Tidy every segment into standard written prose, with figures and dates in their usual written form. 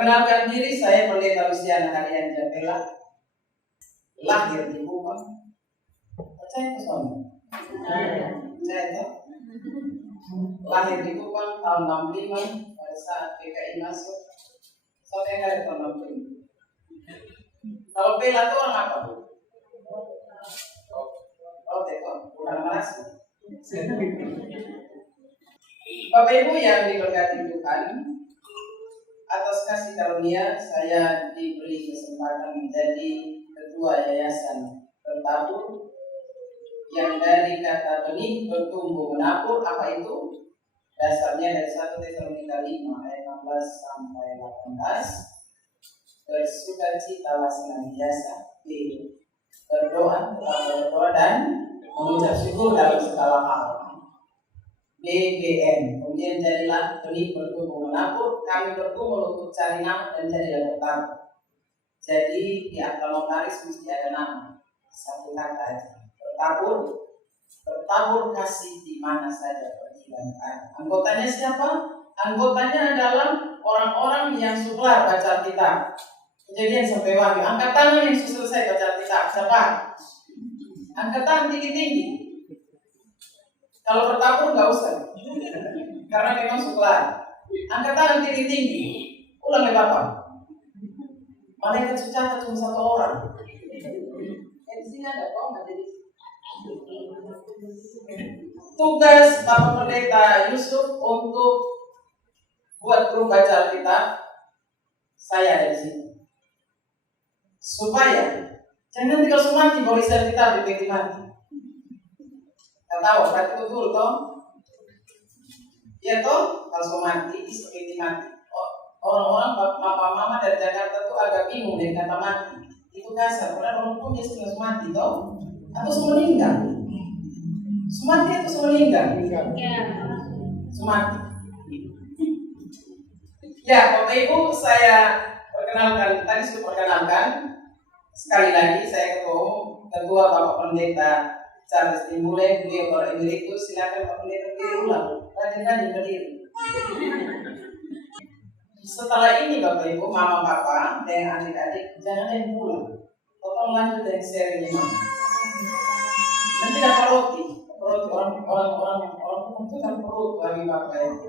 Perkenalkan diri, saya Pendeta Luciana Harian Japela, lahir di Kupang. Percaya ke suami? Percaya itu? Lahir di Kupang tahun 65 pada saat PKI masuk. Saya dari tahun 65. Kalau Pela itu orang apa? Oh, teko, bukan nasi. Bapak Ibu yang diberkati Tuhan, atas kasih karunia saya diberi kesempatan menjadi ketua yayasan bertabur yang dari kata benih bertumbuh menabur. Apa itu? Dasarnya dari 1 Tesalonika 5 ayat 16 sampai 18. Bersukacitalah senantiasa, berdoa, tetap berdoa dan mengucap syukur dalam segala hal. BBM, kemudian jadilah benih bertumbuh menabur, kami bertumbuh untuk cari nama dan jadilah bertabur. Jadi di akta notaris mesti ada nama, satu kata aja. Bertabur kasih di mana saja pergi dan ada. Anggotanya siapa? Anggotanya adalah orang-orang yang suka baca Alkitab. Kejadian sampai Wahyu. Angkat tangan yang sudah selesai baca Alkitab. Siapa? Angkat tangan tinggi-tinggi. Kalau bertabur nggak usah, karena memang suka. Angkat tangan tinggi-tinggi. Ulang ya Bapak. Malaikat catat cuma 1 orang. Di sini ada kok nggak jadi. Tugas Bapak Pendeta Yusuf untuk buat grup baca Alkitab, saya ada di sini. Supaya jangan tinggal semati kalau isi Alkitab di mati. Tidak tahu, berarti betul toh? Ya toh, kalau semati isi mati. Orang-orang bapak mama dari Jakarta tuh agak bingung dengan kata mati. Itu kasar, karena orang punya sudah mati toh? Atau semua meninggal? Semati atau semua meninggal? Semati. Ya, Bapak Ibu, saya perkenalkan, tadi sudah perkenalkan. Sekali lagi, saya ketua Bapak Pendeta Charles Timbule, beliau para emeritus. Silakan Bapak Pendeta berdiri ulang. Rajin-rajin berdiri. Setelah ini Bapak Ibu, Mama Papa dan adik-adik, jangan yang pulang. Tolong lanjut dari sharing ini. Nanti dapat roti orang itu kan perut bagi Bapak Ibu.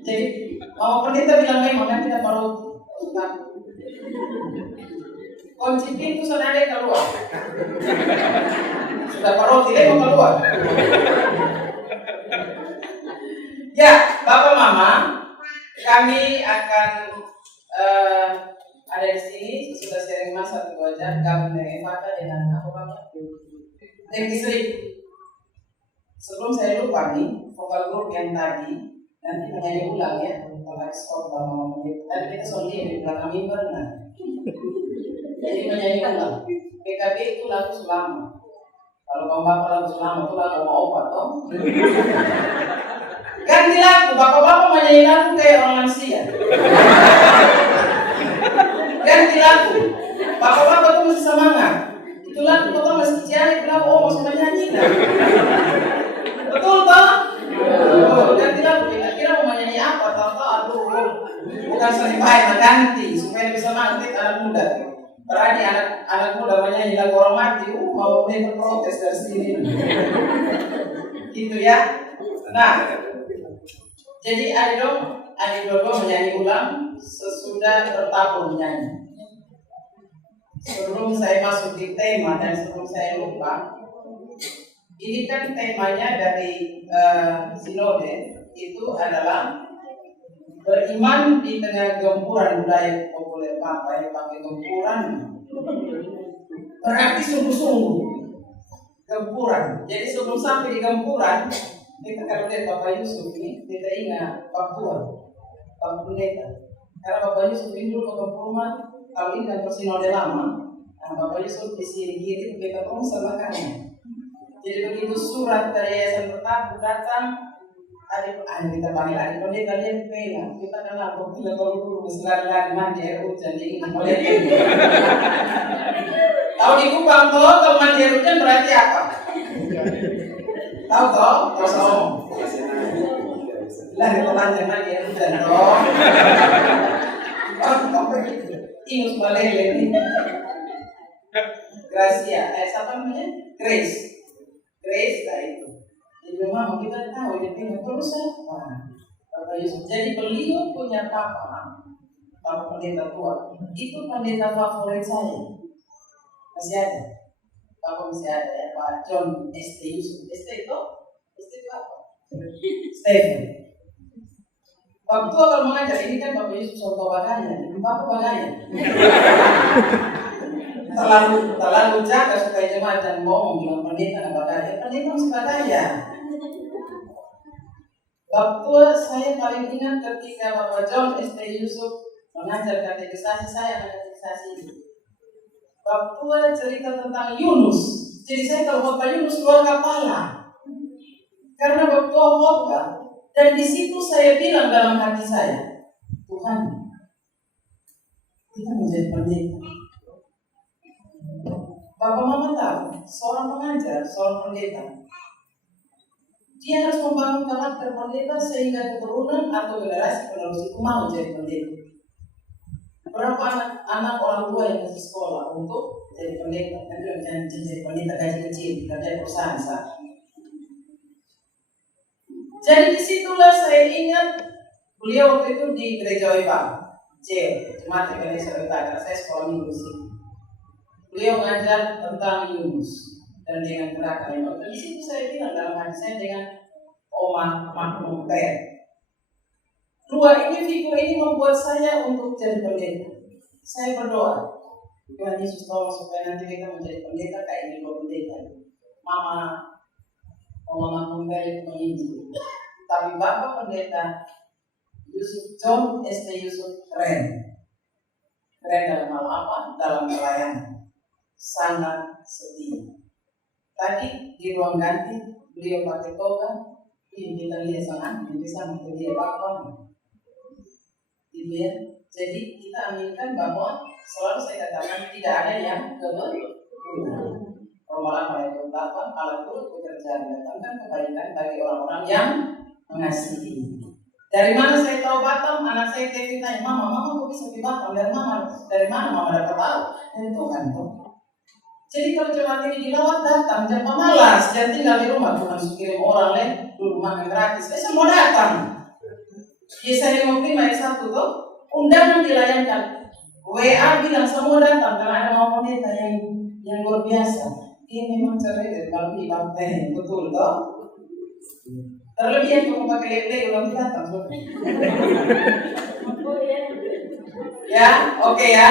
Jadi Mama Pendeta bilang memang nanti dapat roti. Kunci pintu sudah ada keluar. Sudah paroti mau keluar. Ya, Bapak Mama, kami akan ada di sini sudah sharing masa 2 jam gabung dengan Evata dengan aku Bapak. Istri. Sebelum saya lupa nih, vokal grup yang tadi nanti menyanyi ulang ya. Kalau stop Mama Pendeta. Tadi kita soalnya di belakang mimbar nah. Jadi menyanyi ulang. PKB itu lagu selama. Kalau bapak lagu selama itu lagu mau obat toh. Ganti lagu, bapak-bapak menyanyi lagu kayak orang lansia. Ganti lagu, bapak-bapak tuh mesti semangat. Itu lagu bapak mesti cari kenapa masih menyanyi lah. Betul toh? Ganti lagu, kira-kira mau menyanyi apa? Tahu-tahu aduh, bukan seni baik, ganti supaya bisa semangat anak muda. Berani anak muda menyanyi lagu orang mati, mau protes dari sini. Gitu ya. Nah, jadi adik dua menyanyi ulang sesudah bertabur menyanyi. Sebelum saya masuk di tema dan sebelum saya lupa, ini kan temanya dari sinode itu adalah beriman di tengah gempuran budaya populer. Apa yang pakai gempuran? Berarti sungguh-sungguh gempuran. Jadi sebelum sampai di gempuran, kita kalau lihat Bapak Yusuf ini, kita ingat Papua, Bapak Pendeta. Karena Bapak Yusuf ini dulu ke Gempurma, kalau ini kan persinode lama, nah Bapak Yusuf di sini kita pun sama kami. Jadi begitu surat dari Yayasan Bertabur datang, kita panggil adik pendeta dia pegang, kita kenal bila kalau selalu mandi air hujan jadi mulai tahu di Kupang toh kalau mandi air hujan berarti apa? Tahu toh? Kosong. Lah kita mandi air hujan toh. Ingus Malele ini. Gracia, siapa namanya? Grace lah itu. Jadi memang kita tahu dia punya perlu siapa. Bapak Yusuf. Jadi beliau punya papa pendeta tua. Itu pendeta favorit saya. Masih ada. Bapak masih ada ya, Pak John ST Yusuf. ST itu apa? Stephen. Waktu kalau mengajar ini kan Bapak Yusuf contoh bagaya. Bapak bagaya. terlalu jaga supaya jemaat dan ngomong bilang pendeta nggak bagaya. Pendeta masih bagaya. Waktu saya paling ingat ketika Bapak John ST Yusuf mengajar katekisasi saya katekisasi itu. Waktu cerita tentang Yunus, jadi saya kalau Bapak Yunus keluar kepala karena waktu khotbah dan di situ saya bilang dalam hati saya, Tuhan, kita menjadi pendeta. Bapak Mama tahu, seorang pengajar, seorang pendeta, dia harus membangun karakter pendeta sehingga keturunan atau generasi penerus itu mau jadi pendeta. Berapa anak orang tua yang masih sekolah untuk jadi pendeta, dan jadi pendeta gaji kecil di kerja perusahaan saat. Jadi disitulah saya ingat beliau waktu itu di gereja Oiba, Jemaat Indonesia Oiba, karena saya sekolah minggu di sini. Beliau mengajar tentang Yunus dan dengan gerakan yang di situ saya bilang dalam hati saya dengan Oma Makmum Per. Dua ini figur ini membuat saya untuk jadi pendeta. Saya berdoa, Tuhan Yesus tolong supaya nanti kita menjadi pendeta kayak ini dua pendeta. Oma Makmum Per itu menginjil, tapi Bapak pendeta Yusuf John ST Yusuf keren dalam hal apa? Dalam pelayanan. Sangat setia. Tadi di ruang ganti beliau pakai toga, kita lihat sangat bisa menjadi apa? Ya. Jadi kita aminkan bahwa selalu saya katakan tidak ada yang kebetulan. Romalan ayat 8, Allah turut bekerja mendatangkan kebaikan bagi orang-orang yang mengasihi. Dari mana saya tahu Batam? Anak saya Kevin tanya, Mama kok bisa di Batam? Dari mana Mama dapat tahu? Dari Tuhan tuh. Jadi kalau jemaat ini dilawat datang, jangan malas, jangan tinggal di rumah, bukan kirim orang lain dulu makan gratis. Saya mau datang. Yesaya 55 ayat 1 tuh, undangan dilayangkan. WA bilang semua datang karena ada mau pendeta yang luar biasa. Ini memang cerai kalau di bangkai, betul toh? Terlebih yang kamu pakai lele ulang datang. Ya, oke ya.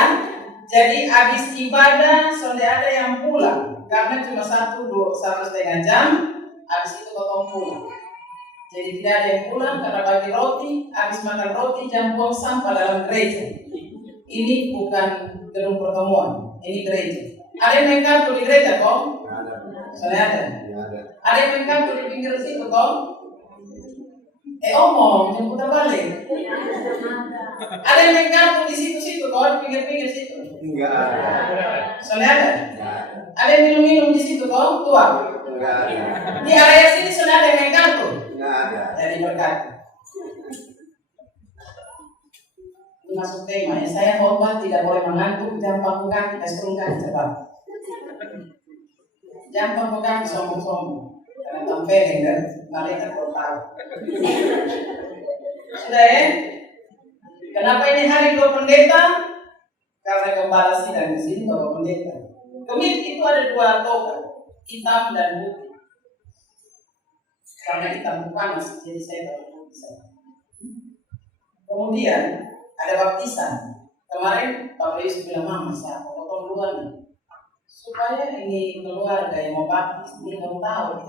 Jadi habis ibadah sudah ada yang pulang karena cuma 1,5 jam. Habis itu potong pulang. Jadi tidak ada yang pulang karena bagi roti. Habis makan roti jam buang sampah dalam gereja. Ini bukan gedung pertemuan, ini gereja. Ada yang main kartu di gereja kok? Sudah ada. Ada yang main kartu di pinggir situ kok? Omong, yang putar balik. Ada yang main kartu di situ-situ kok, di pinggir-pinggir situ? Enggak ada. Sudah ada? Ada yang minum-minum di situ kok, tua? Enggak ada. Di area sini sudah ada yang main kartu? Enggak ada. Jadi berkati. Ini masuk tema ya, saya khotbah tidak boleh mengantuk, jam pangku kaki, turun kaki cepat. Jam pangku kaki sombong-sombong. Karena tempeleng kan, malaikat kau tahu. Sudah ya? Kenapa ini hari dua pendeta? Karena gembala sidang di sini bapak pendeta. Kemit itu ada 2 toga, hitam dan putih. Karena hitam panas, jadi saya tahu putih. Kemudian ada baptisan. Kemarin Pak Yesus bilang, Mama saya potong duluan supaya ini keluarga yang mau baptis, ini kamu tahu,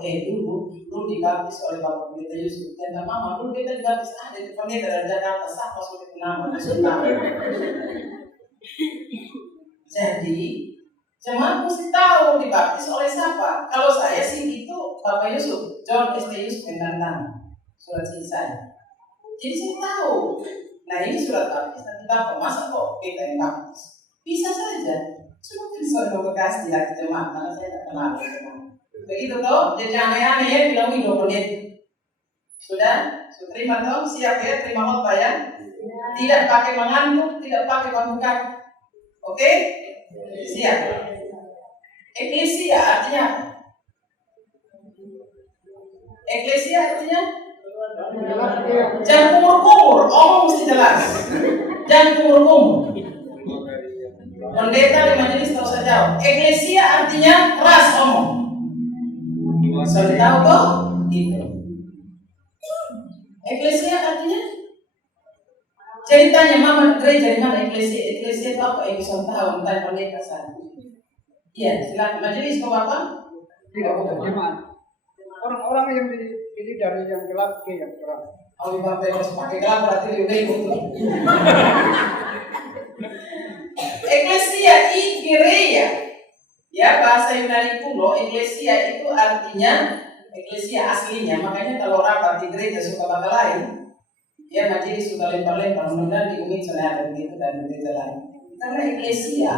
dulu dibaptis oleh Bapak Pendeta Yusuf. Dan Mama, dulu kita dibaptis ada di pendeta dari Jakarta, siapa sudah kenal Jadi, jemaat mesti tahu dibaptis oleh siapa. Kalau saya sih itu Bapak Yusuf, John ST Yusuf yang tanda surat sini saya. Jadi saya tahu. Nah ini surat baptis, nanti Bapak masa kok kita yang baptis? Bisa saja. Cuma itu soal bekas di hati jemaat, karena saya tak kenal jemaat. Begitu toh, jadi aneh-aneh ya bilang hidup pendeta. Sudah? Sudah terima toh? Siap ya? Terima khotbah ya? Tidak pakai mengantuk, tidak pakai bangkang. Oke? Siap. Eklesia artinya apa? Eklesia artinya jangan kumur-kumur, omong mesti jelas. Jangan kumur-kumur. Pendeta di majelis tahu saja. Eklesia artinya keras omong. Sudah tahu toh? Itu. Eklesia artinya? Jadi tanya mama gereja di mana eklesia? Eklesia itu apa? Bisa tahu tentang pendeta sana. Iya, silakan majelis kau apa? Tidak bukan jemaat. Orang-orang yang dipilih dari yang gelap ke yang terang. Kalau bapak yang harus pakai gelap berarti lebih baik untuk. Eklesia ikireia. Ya, bahasa Yunani kuno, eklesia itu artinya eklesia aslinya. Makanya kalau rapat di gereja suka bahasa lain, ya majelis suka lempar-lempar, mudah-mudahan di Umi sudah ada begitu dan gereja lain. Karena eklesia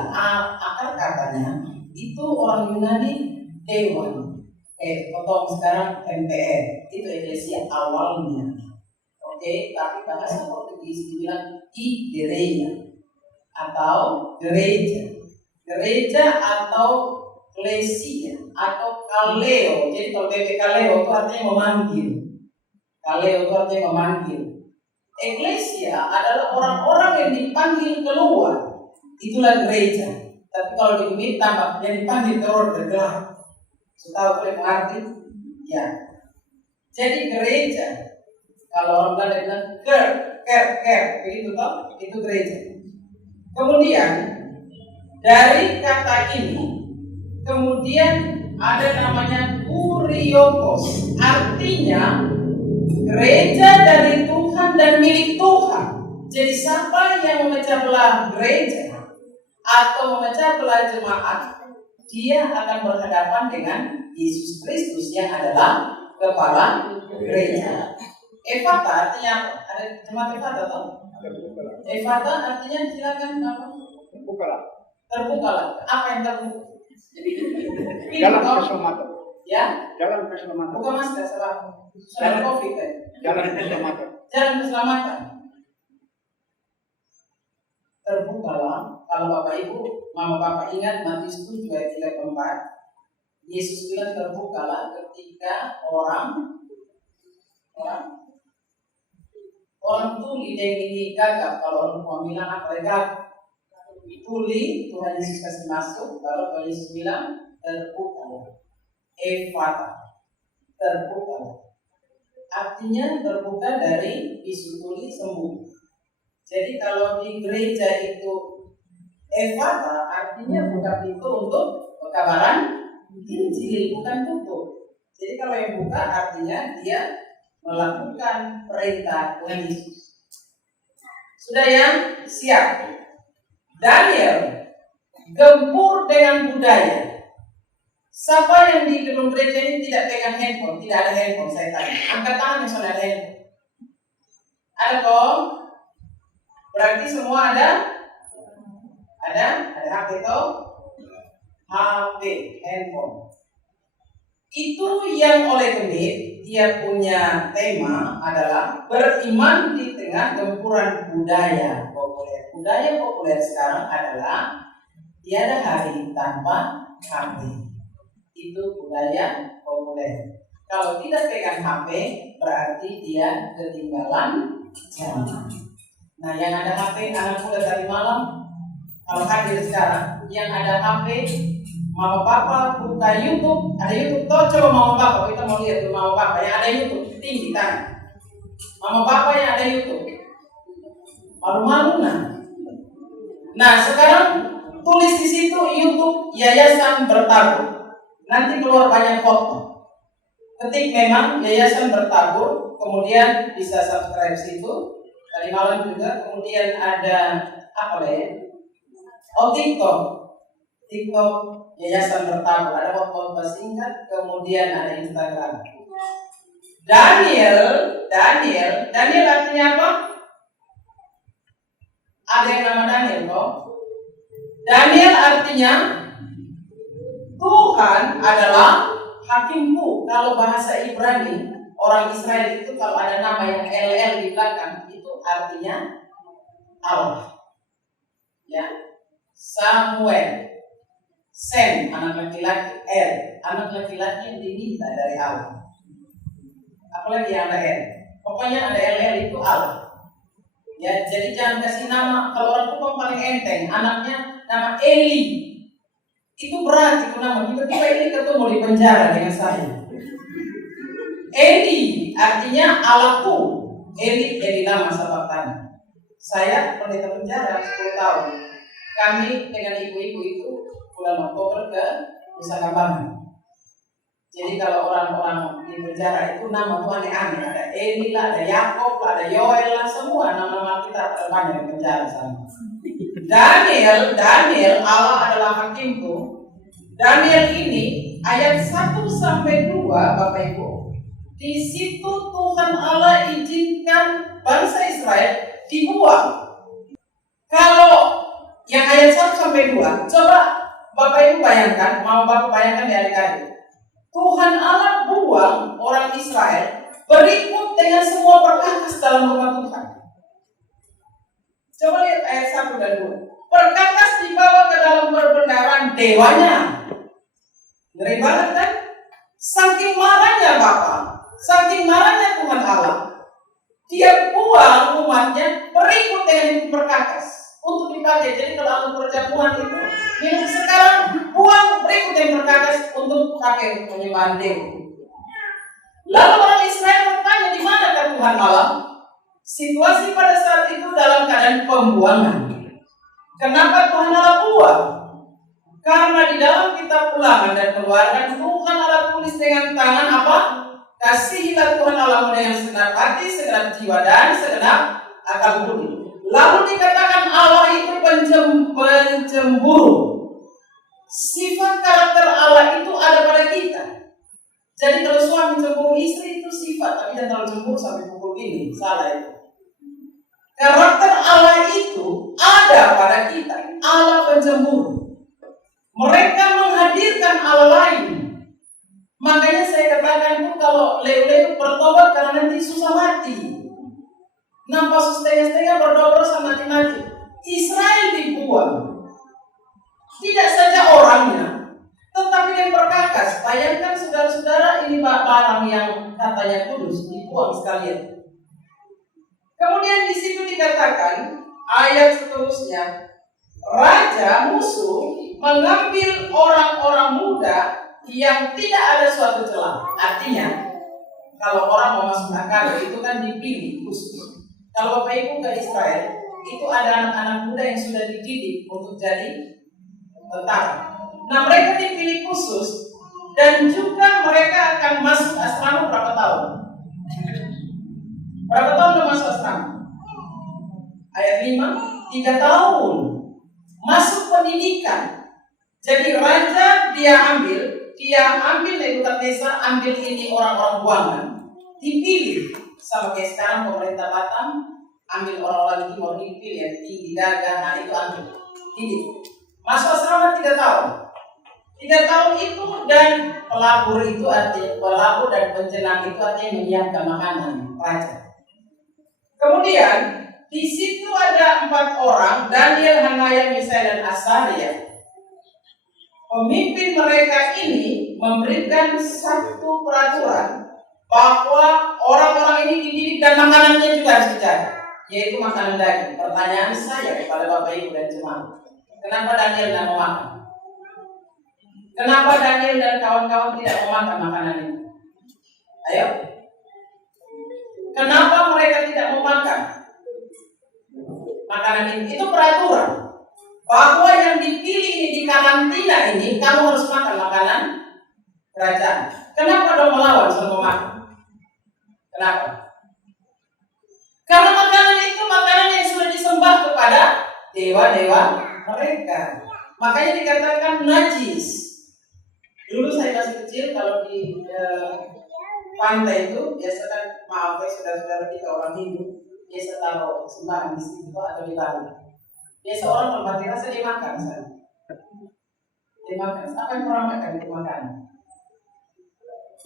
akar katanya itu orang Yunani dewan. Potong sekarang MPR itu eklesia awalnya. Oke, tapi bahasa Portugis dibilang igreja atau gereja. Gereja atau klesia atau kaleo. Jadi kalau BP kaleo itu artinya memanggil. Kaleo itu artinya memanggil. Eklesia adalah orang-orang yang dipanggil keluar. Itulah gereja. Tapi kalau diminta yang dipanggil keluar bergerak. Tahu boleh mengerti? Ya. Jadi gereja. Kalau orang Belanda bilang ker, begitu toh? Itu gereja. Kemudian dari kata ini, kemudian ada namanya kuriokos. Artinya gereja dari Tuhan dan milik Tuhan. Jadi siapa yang memecah belah gereja atau memecah belah jemaat, dia akan berhadapan dengan Yesus Kristus yang adalah kepala gereja. Efata artinya apa? Ada jemaat Efata atau? Efata artinya silakan apa? Terbukalah. Terbukalah. Apa yang terbuka? Jalan keselamatan. Ya? Jalan keselamatan. Bukan masker, salah. Sudah COVID kan? Jalan keselamatan. Jalan keselamatan. Terbukalah. Kalau Bapak Ibu, Mama Bapak ingat Matius 7 ayat 34, Yesus bilang terbukalah ketika orang tuli yang ini gagap. Kalau orang tua bilang apa gagap? Tuli, Tuhan Yesus kasih masuk. Kalau Tuhan Yesus bilang terbukalah. Efata, terbukalah. Artinya terbuka dari bisu tuli sembuh. Jadi kalau di gereja itu Efata artinya buka pintu untuk pekabaran Injil, bukan tutup. Jadi kalau yang buka artinya dia melakukan perintah Tuhan Yesus. Sudah ya? Siap. Daniel gempur dengan budaya. Siapa yang di gedung gereja ini tidak pegang handphone? Tidak ada handphone, saya tanya. Angkat tangan yang sudah ada handphone. Ada kok? Berarti semua ada? Ada HP toh? HP, handphone. Itu yang oleh Gemit, dia punya tema adalah beriman di tengah gempuran budaya populer. Budaya populer sekarang adalah tiada hari tanpa HP. Itu budaya populer. Kalau tidak pegang HP, berarti dia ketinggalan zaman. Nah, yang ada HP, anak muda tadi malam, kalau hadir sekarang, yang ada HP, Mama Papa buka YouTube, ada YouTube toh, coba Mama Papa, kita mau lihat tuh Mama Papa yang ada YouTube, tinggi tangan. Mama Papa yang ada YouTube, malu-malu nah. Nah sekarang tulis di situ YouTube Yayasan Bertabur, nanti keluar banyak foto. Ketik memang Yayasan Bertabur, kemudian bisa subscribe situ. Tadi malam juga, kemudian ada apa ya? Oh TikTok Yayasan Bertabur, ada foto singkat, kemudian ada Instagram. Daniel artinya apa? Ada yang nama Daniel kok? Daniel artinya Tuhan adalah hakimku. Kalau bahasa Ibrani orang Israel itu kalau ada nama yang LL di belakang itu artinya Allah. Ya, Samuel, Sem anak laki-laki, anak laki-laki yang diminta dari Allah. Apalagi yang ada L, pokoknya ada LL itu Allah. Ya, jadi jangan kasih nama. Kalau orang tua paling enteng, anaknya nama Eli. Itu berat itu nama. Tiba-tiba ini ketemu di penjara dengan saya. Eli artinya Allahku. Eli nama sababnya. Saya pendeta penjara 10 tahun. Kami dengan ibu-ibu itu bulan Oktober ke Nusa Kambangan. Jadi kalau orang-orang di penjara itu nama tuh aneh-aneh. Ada Eli lah, ada Yakob lah, ada Yoel lah, semua nama-nama kita terbanyak di penjara sana. Daniel, Allah adalah hakimku. Daniel ini ayat 1-2 Bapak Ibu. Di situ Tuhan Allah izinkan bangsa Israel dibuang. Kalau yang ayat 1-2, coba Bapak Ibu bayangkan, mau Bapak bayangkan di adik-adik. Tuhan Allah buang orang Israel berikut dengan semua perkakas dalam rumah Tuhan. Coba lihat ayat 1 dan 2. Perkakas dibawa ke dalam perbendaharaan dewanya. Ngeri banget kan? Saking marahnya Bapak, saking marahnya Tuhan Allah, Dia buang umatnya berikut dengan itu perkakas untuk dipakai. Jadi kalau aku perjamuan itu, ini sekarang buang berikut yang perkakas untuk pakai untuk menyembah dewa. Lalu orang Israel bertanya, di manakah Tuhan Allah? Situasi pada saat itu dalam keadaan pembuangan. Kenapa Tuhan Allah buang? Karena di dalam kitab Ulangan dan Keluaran Tuhan Allah tulis dengan tangan apa? Kasihilah Tuhan Allahmu dengan segenap hati, segenap jiwa dan segenap akal budi. Lalu dikatakan Allah itu pencemburu. Sifat karakter Allah itu ada pada kita. Jadi kalau suami cemburu istri itu sifat, tapi jangan terlalu cemburu sampai pukul ini, salah itu. Karakter Allah itu ada pada kita. Allah pencemburu. Mereka menghadirkan Allah lain. Makanya saya katakan itu kalau leu-leu bertobat karena nanti susah mati. Nampak setengah-setengah berdoa sama mati-mati. Israel dibuang. Tidak saja orangnya, tetapi yang berkakas. Bayangkan saudara-saudara, ini barang yang katanya kudus dibuang sekalian. Kemudian di situ dikatakan ayat seterusnya, raja musuh mengambil orang-orang muda yang tidak ada suatu celah. Artinya, kalau orang mau masuk akal itu kan dipilih khusus. Kalau Bapak Ibu ke Israel, itu ada anak-anak muda yang sudah dididik untuk jadi tentara. Nah, mereka dipilih khusus dan juga mereka akan masuk asrama berapa tahun? Berapa tahun udah masuk asrama? Ayat 5, 3 tahun. Masuk pendidikan. Jadi raja dia ambil Nebukadnezar ambil ini orang-orang buangan, dipilih sama kayak sekarang pemerintah Batam ambil orang-orang timur dipilih yang tinggi gagah, nah itu ambil ini masuk asrama 3 tahun. 3 tahun itu dan pelabur itu artinya pelabur dan penjenang itu artinya menyiapkan makanan raja. Kemudian di situ ada 4 orang, Daniel, Hanaya, Misael dan Asaria. Pemimpin mereka ini memberikan satu peraturan bahwa orang-orang ini dididik dan makanannya juga harus dijaga, yaitu makanan daging. Pertanyaan saya kepada Bapak Ibu dan jemaat, kenapa Daniel tidak mau makan? Kenapa Daniel dan kawan-kawan tidak mau makan makanan ini? Ayo. Kenapa mereka tidak mau makan makanan ini? Itu peraturan bahwa yang dipilih ini di karantina ini kamu harus makan makanan kerajaan. Kenapa dong melawan sama makan? Kenapa? Karena makanan itu makanan yang sudah disembah kepada dewa-dewa mereka. Makanya dikatakan najis. Dulu saya masih kecil kalau di pantai itu biasa kan, maaf ya saudara-saudara kita orang Hindu biasa taruh sembahan di situ atau di bawah. Biasa orang kalau mati rasa dia makan misalnya. Dia makan, apa yang orang makan itu makan.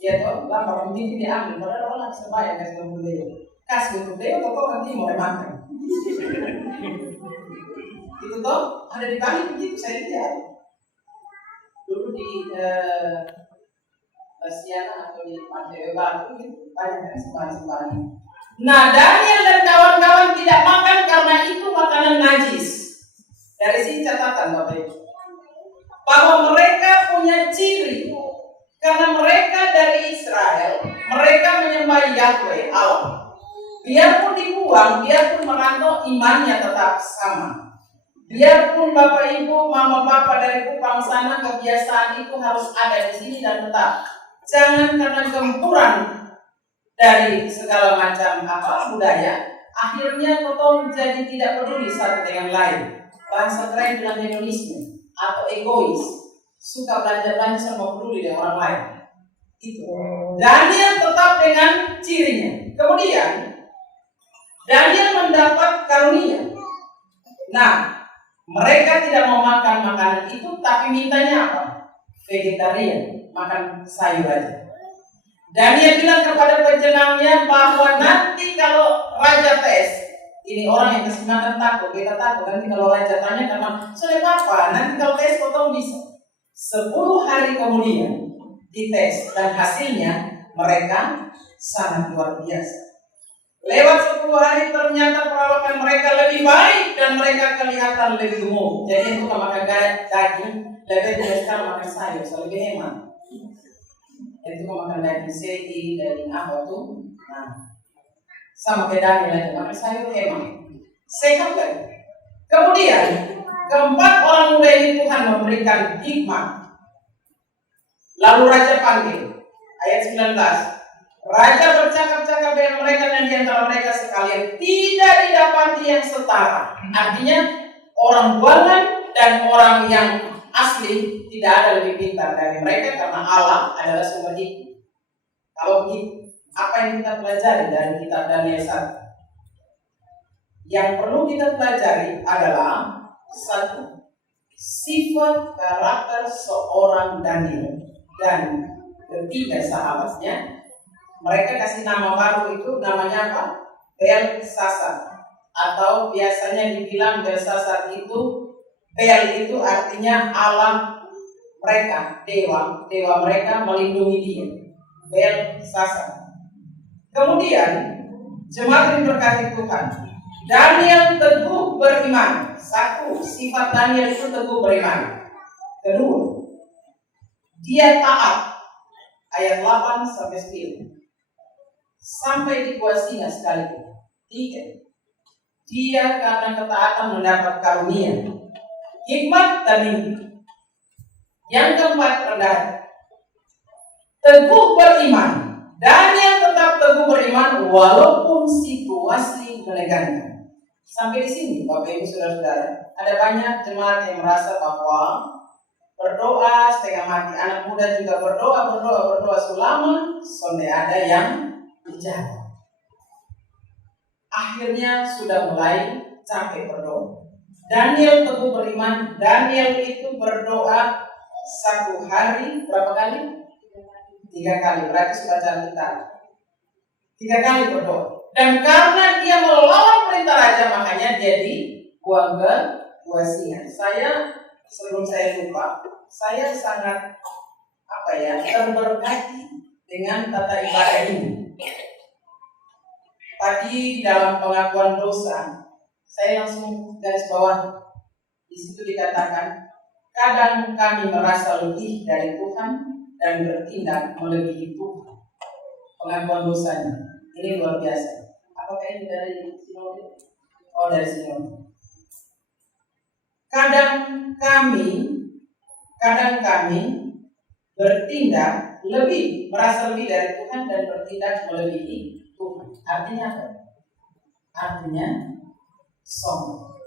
Ya toh, lapar mungkin diambil, padahal orang sebaya kasih untuk dia. Kasih untuk dia, kok nanti mau makan. Itu toh, ada di Bali begitu, saya lihat. Dulu di Lasiana atau di Pantai Baru gitu, banyak sembah-sembah. Nah, Daniel dan kawan-kawan tidak makan karena itu makanan najis. Dari sini catatan Bapak Ibu, bahwa mereka punya ciri. Karena mereka dari Israel, mereka menyembah Yahweh Allah. Biarpun dibuang, biarpun merantau, imannya tetap sama. Biarpun Bapak Ibu, Mama Bapak dari Kupang sana, kebiasaan itu harus ada di sini dan tetap. Jangan karena gempuran dari segala macam budaya, akhirnya kau menjadi tidak peduli satu dengan lain. Bahasa keren bilang hedonisme atau egois, suka belanja-belanja sama peduli dengan orang lain. Itu. Daniel tetap dengan cirinya. Kemudian Daniel mendapat karunia. Nah, mereka tidak mau makan makanan itu, tapi mintanya apa? Vegetarian, makan sayur aja. Daniel bilang kepada penjenangnya bahwa nanti kalau raja tes, ini orang yang kasih makan takut, kita takut. Nanti kalau raja tanya karena soalnya apa? Nanti kalau tes potong bisa. 10 hari kemudian dites dan hasilnya mereka sangat luar biasa. Lewat 10 hari ternyata perawakan mereka lebih baik dan mereka kelihatan lebih gemuk. Jadi itu makan daging, lebih sekarang makan sayur, so lebih hemat. Itu makan daging seti, daging apa tuh? Nah, sama kayak Daniel aja, makan sayur hemat, sehat kan? Kemudian keempat orang muda ini Tuhan memberikan hikmat. Lalu raja panggil, ayat 19. Raja bercakap-cakap dengan mereka dan di antara mereka sekalian tidak didapati yang setara. Artinya orang buangan dan orang yang asli tidak ada lebih pintar dari mereka karena Allah adalah sumber hikmah. Kalau begitu, apa yang kita pelajari dari kitab Daniel 1? Yang perlu kita pelajari adalah satu, sifat karakter seorang Daniel dan ketiga sahabatnya. Mereka kasih nama baru itu, namanya apa? Belsasar, atau biasanya dibilang Belsasar itu, Bel itu artinya Allah mereka, dewa mereka melindungi dia. Belsasar. Kemudian jemaat yang berkati Tuhan, Daniel teguh beriman. Satu, sifat Daniel itu teguh beriman. Kedua, dia taat. Ayat 8 sampai 9. Sampai di gua singa sekalipun. 3. Dia karena ketaatan mendapat karunia, hikmat dan mimpi. Yang keempat, rendah, teguh beriman. Daniel tetap teguh beriman walaupun situasi menegangkan. Sampai di sini, Bapak Ibu Saudara-saudara, ada banyak jemaat yang merasa bahwa berdoa setengah mati. Anak muda juga berdoa selama sampai ada yang dijawab. Akhirnya sudah mulai capek berdoa. Daniel teguh beriman. Daniel itu berdoa 1 hari berapa kali? 3 kali. Berarti sudah kita 3 kali berdoa. Dan karena dia melawan perintah raja, makanya dia dibuang ke gua singa. Sebelum saya lupa, saya sangat terberkati dengan tata ibadah ini. Tadi dalam pengakuan dosa, saya langsung garis bawah. Di situ dikatakan, kadang kami merasa lebih dari Tuhan dan bertindak melebihi Tuhan. Pengakuan dosanya, ini luar biasa. Apakah ini dari sinode? Oh, dari sinode. Kadang kami bertindak merasa lebih dari Tuhan dan bertindak melebihi Tuhan. Artinya apa? Artinya sombong.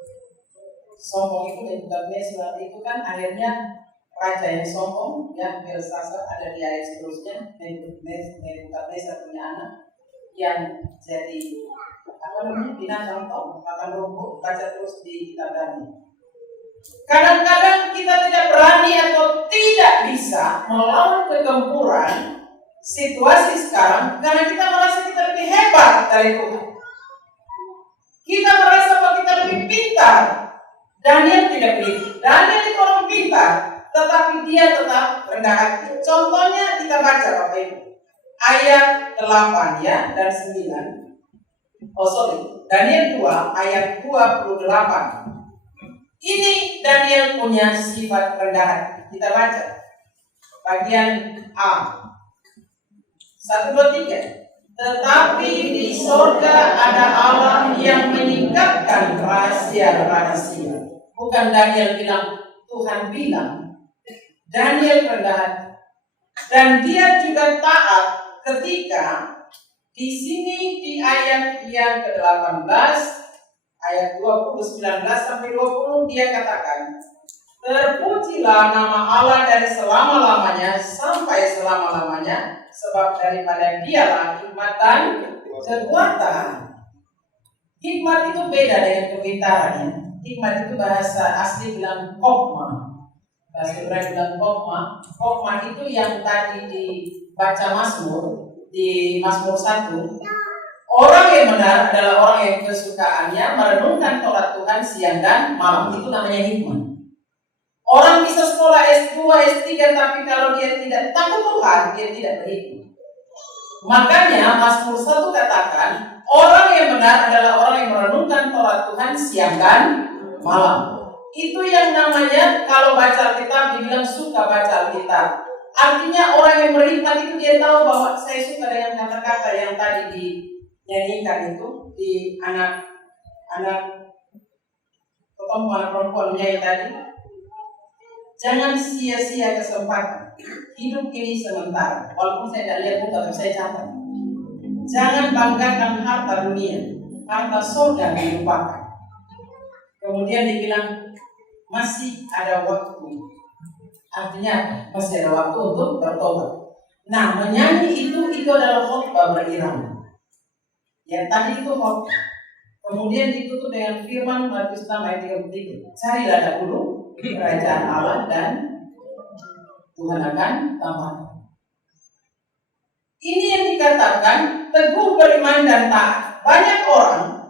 Sombong itu Nebukadnezar itu kan akhirnya raja yang sombong, ya, Belsasar, ada di ayat seterusnya. Nebukadnezar punya anak yang jadi binatang makan rumput. Baca terus di kitab Daniel. Kadang-kadang kita tidak berani atau tidak bisa melawan kegempuran situasi sekarang karena kita merasa kita lebih hebat dari Tuhan. Kita merasa bahwa kita lebih pintar. Daniel tidak begitu. Daniel itu orang pintar, tetapi dia tetap rendah hati. Contohnya kita baca Bapak Ibu. Ayat 8 ya dan 9. Daniel 2 ayat 28. Ini Daniel punya sifat rendah hati. Kita baca bagian A. 1, 2, 3. Tetapi di sorga ada Allah yang menyingkapkan rahasia-rahasia. Bukan Daniel bilang, Tuhan bilang. Daniel rendah hati. Dan dia juga taat ketika di sini di ayat yang ke-18 ayat 19 sampai 20 dia katakan, terpujilah nama Allah dari selama-lamanya sampai selama-lamanya, sebab daripada dialah hikmat dan kekuatan. Hikmat itu beda dengan kepintaran. Hikmat itu bahasa asli bilang kokma. Bahasa Ibrani bilang kokma. Kokma itu yang tadi dibaca Mazmur, di Mazmur 1. Orang yang benar adalah orang yang kesukaannya merenungkan Taurat Tuhan siang dan malam. Itu namanya hikmat. Orang bisa sekolah S2, S3, tapi kalau dia tidak takut Tuhan, dia tidak berhikmat. Makanya Mazmur 1 katakan, orang yang benar adalah orang yang merenungkan Taurat Tuhan siang dan malam. Itu yang namanya kalau baca Alkitab dibilang suka baca Alkitab. Artinya orang yang berhikmat itu dia tahu bahwa saya suka dengan kata-kata yang tadi dinyanyikan itu di anak perempuan menyanyi tadi. Jangan sia-sia kesempatan. Hidup ini sementara. Walaupun saya tidak lihat buku, tapi saya catat. Jangan banggakan harta dunia. Harta surga dilupakan. Kemudian dibilang masih ada waktu. Artinya masih ada waktu untuk bertobat. Nah, menyanyi itu adalah khotbah berirama. Yang tadi itu khotbah. Kemudian ditutup dengan firman Matius 6 ayat 33. Carilah dahulu kerajaan Allah dan Tuhan akan tambahkan. Ini yang dikatakan teguh beriman dan taat. Banyak orang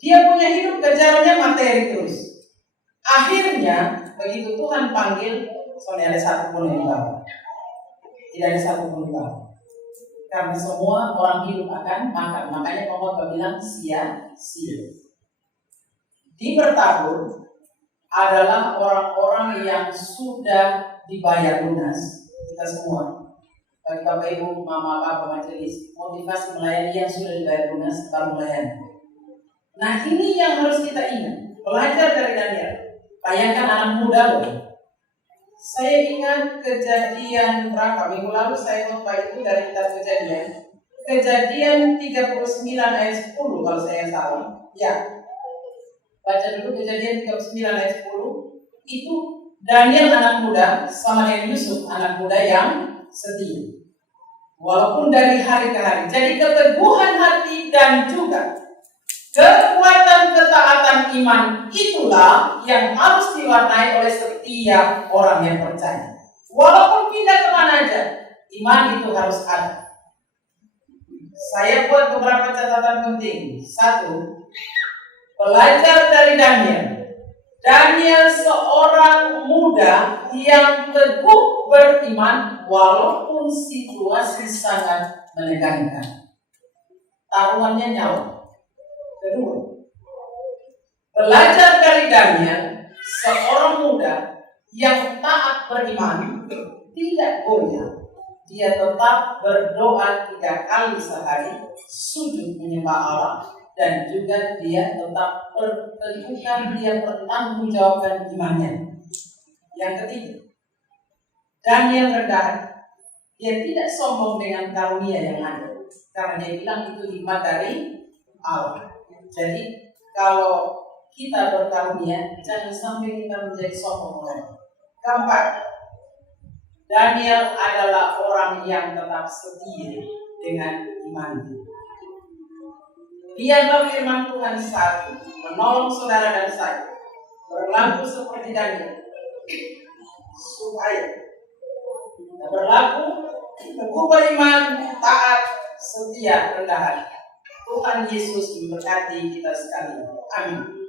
dia punya hidup kejarnya materi terus. Akhirnya begitu Tuhan panggil, soalnya ada satu pun yang dibawa. Tidak ada satu pun dibawa. Karena semua orang hidup akan makan. Makanya pengkhotbah bilang sia-sia. Di bertabur adalah orang-orang yang sudah dibayar lunas. Kita semua, bagi Bapak Ibu, Mama, Papa, majelis, motivasi melayani yang sudah dibayar lunas baru melayani. Nah, ini yang harus kita ingat. Belajar dari Daniel. Bayangkan anak muda loh. Saya ingat kejadian berapa minggu lalu saya khotbah itu dari kitab Kejadian. Kejadian 39 ayat 10 kalau saya salah. Ya. Baca dulu Kejadian 39 ayat 10. Itu Daniel anak muda sama dengan Yusuf anak muda yang setia. Walaupun dari hari ke hari. Jadi keteguhan hati dan juga kekuatan ketaatan iman itulah yang harus diwarnai oleh setiap orang yang percaya. Walaupun pindah kemana aja, iman itu harus ada. Saya buat beberapa catatan penting. 1. Belajar dari Daniel. Daniel seorang muda yang teguh beriman walaupun situasi sangat menegangkan. Taruhannya nyawa. Kedua, belajar dari Daniel, seorang muda yang taat beriman, tidak goyah. Dia tetap berdoa 3 kali sehari, sujud menyembah Allah, dan juga dia tetap berkejutan, dia bertanggungjawabkan imannya. Yang ketiga, Daniel rendah hati. Dia tidak sombong dengan karunia yang ada, karena dia bilang itu hikmat dari Allah. Jadi kalau kita berkarunia, jangan sampai kita menjadi sombong lagi. Keempat, Daniel adalah orang yang tetap setia dengan imannya. Biarlah firman Tuhan satu menolong saudara dan saya berlaku seperti Daniel, supaya kita berlaku teguh beriman, taat, setia, rendah hati. Tuhan Yesus memberkati kita sekalian. Amin.